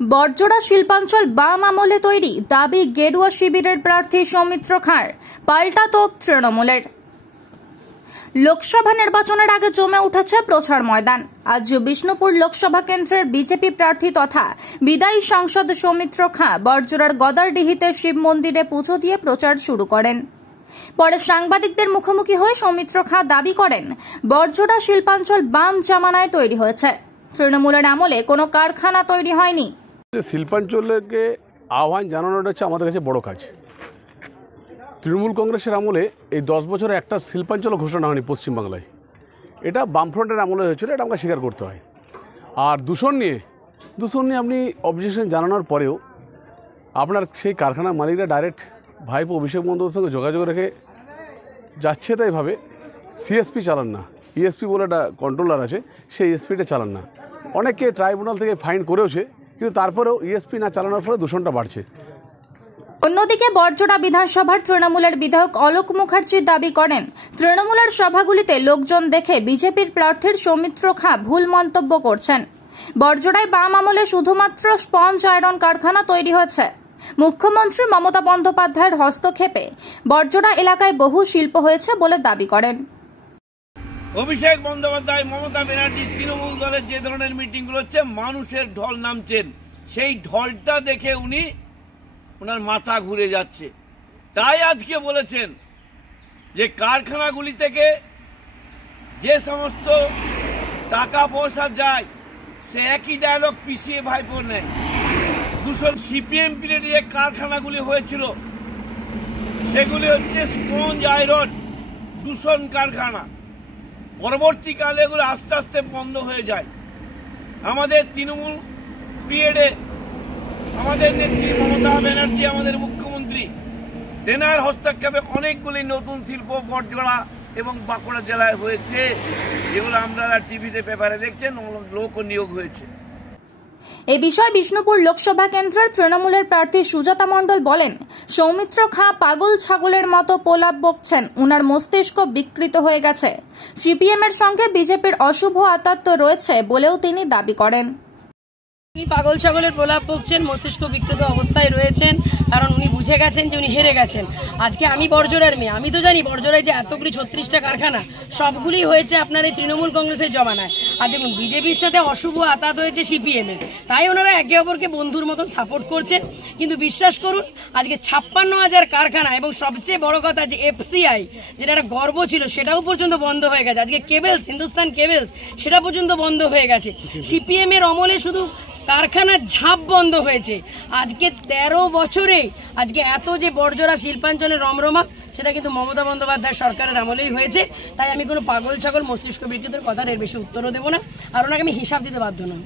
বড়জোড়া শিল্পাঞ্চল বাম আমলে তৈরি দাবি গেরুয়া শিবিরের প্রার্থী সৌমিত্র খাঁর, পাল্টা তোপ তৃণমূলের। লোকসভা নির্বাচনের আগে জমে উঠেছে প্রচার ময়দান। আজ বিষ্ণুপুর লোকসভা কেন্দ্রের বিজেপি প্রার্থী তথা বিদায়ী সাংসদ সৌমিত্র খাঁ বড়জোড়ার গদারডিহিতে শিব মন্দিরে পুজো দিয়ে প্রচার শুরু করেন। পরে সাংবাদিকদের মুখোমুখি হয়ে সৌমিত্র খাঁ দাবি করেন, বড়জোড়া শিল্পাঞ্চল বাম জামানায় তৈরি হয়েছে, তৃণমূলের আমলে কোনো কারখানা তৈরি হয়নি। শিল্পাঞ্চলকে আহ্বান জানানোটা হচ্ছে আমাদের কাছে বড় কাজ। তৃণমূল কংগ্রেসের আমলে এই 10 বছরে একটা শিল্পাঞ্চল ঘোষণা হয়নি পশ্চিমবাংলায়। এটা বামফ্রন্টের আমলে হয়েছিল, এটা আমাকে স্বীকার করতে হয়। আর দূষণ নিয়ে আপনি অবজেকশন জানানোর পরেও আপনার সেই কারখানার মালিকরা ডাইরেক্ট ভাইপো অভিষেক বন্দ্যোপাধ্যায়ের সঙ্গে যোগাযোগ রেখে যাচ্ছে, তাই ভাবে সিএসপি চালান না, ইএসপি বলে একটা কন্ট্রোলার আছে, সেই ইএসপিটা চালান না। অনেকে ট্রাইব্যুনাল থেকে ফাইন করেওছে, কিন্তু তারপরেও ইএসপি না চালানোর ফলে দূষণটা বাড়ছে। অন্যদিকে বড়জোড়া বিধানসভার তৃণমূলের বিধায়ক অলোক মুখার্জি দাবি করেন, তৃণমূলের সভাগুলিতে লোকজন দেখে বিজেপির প্রার্থীর সৌমিত্র খাঁ ভুল মন্তব্য করছেন। বড়জোড়ায় বাম আমলে শুধুমাত্র স্পঞ্জ আয়রন কারখানা তৈরি হয়েছে। মুখ্যমন্ত্রী মমতা বন্দ্যোপাধ্যায়ের হস্তক্ষেপে বড়জোড়া এলাকায় বহু শিল্প হয়েছে বলে দাবি করেন। অভিষেক বন্দ্যোপাধ্যায়, মমতা ব্যানার্জি, তৃণমূল দলের যে ধরনের মিটিংগুলো হচ্ছে, মানুষের ঢল নামছেন, সেই ঢলটা দেখে ওনার মাথা ঘুরে যাচ্ছে। তাই আজকে বলেছেন যে কারখানাগুলি থেকে যে সমস্ত টাকা পয়সা যায়, সে একই ডায়লগ পিছিয়ে ভাইপো নেয়। দূষণ সিপিএম পিরিয়ডে যে কারখানাগুলি হয়েছিল, সেগুলি হচ্ছে স্পঞ্জ আয়রন দূষণ কারখানা। পরবর্তীকালে এগুলো আস্তে আস্তে বন্ধ হয়ে যায়। আমাদের তৃণমূল পিরিয়ডে আমাদের নেত্রী মমতা ব্যানার্জি, আমাদের মুখ্যমন্ত্রী, তেনার হস্তক্ষেপে অনেকগুলি নতুন শিল্প বড়জোড়া এবং বাঁকুড়া জেলায় হয়েছে, যেগুলো আপনারা টিভিতে পেপারে দেখছেন, লোক নিয়োগ হয়েছে। এই বিষয়ে বিষ্ণুপুর লোকসভা কেন্দ্রের তৃণমূলের প্রার্থী সুজাতা মণ্ডল বলেন, সৌমিত্র খাঁ পাগল ছাগলের মতো প্রলাপ বকছেন, উনার মস্তিষ্ক বিকৃত হয়ে গেছে। সিপিএম এর সঙ্গে বিজেপির অশুভ আতাত্য রয়েছে বলেও তিনি দাবি করেন। উনি পাগল ছাগলের প্রলাপ বকছেন, মস্তিষ্ক বিকৃত অবস্থায় রয়েছেন, কারণ উনি বুঝে গেছেন যে উনি হেরে গেছেন। আজকে আমি বড়জোড়ার মেয়ে, আমি তো জানি বড়জোড়ায় যে এতগুলি 36টা কারখানা, সবগুলি হয়েছে আপনার এই তৃণমূল কংগ্রেসের জমানায়। আর দেখুন, বিজেপির সাথে অশুভ আতাত হয়েছে সিপিএম এর, তাই ওনারা একে অপরকে বন্ধুর মতন সাপোর্ট করছেন। কিন্তু বিশ্বাস করুন, আজকে 56,000 কারখানা এবং সবচেয়ে বড় কথা যে এফসিআই, যেটা একটা গর্ব ছিল, সেটাও পর্যন্ত বন্ধ হয়ে গেছে। আজকে কেবলস, হিন্দুস্তান কেবলস, সেটা পর্যন্ত বন্ধ হয়ে গেছে। সিপিএম এর আমলে শুধু কারখানার ঝাঁপ বন্ধ হয়েছে। আজকে 13 বছরে আজকে এত যে বড়জোড়া শিল্পাঞ্চলের রমরমা, সেটা কিন্তু মমতা বন্দ্যোপাধ্যায় সরকারের আমলেই হয়েছে। তাই আমি কোনো পাগল ছাগল মস্তিষ্ক বিকৃতির কথার এর বেশি উত্তরও দেবো না, আর ওনাকে আমি হিসাব দিতে বাধ্য না।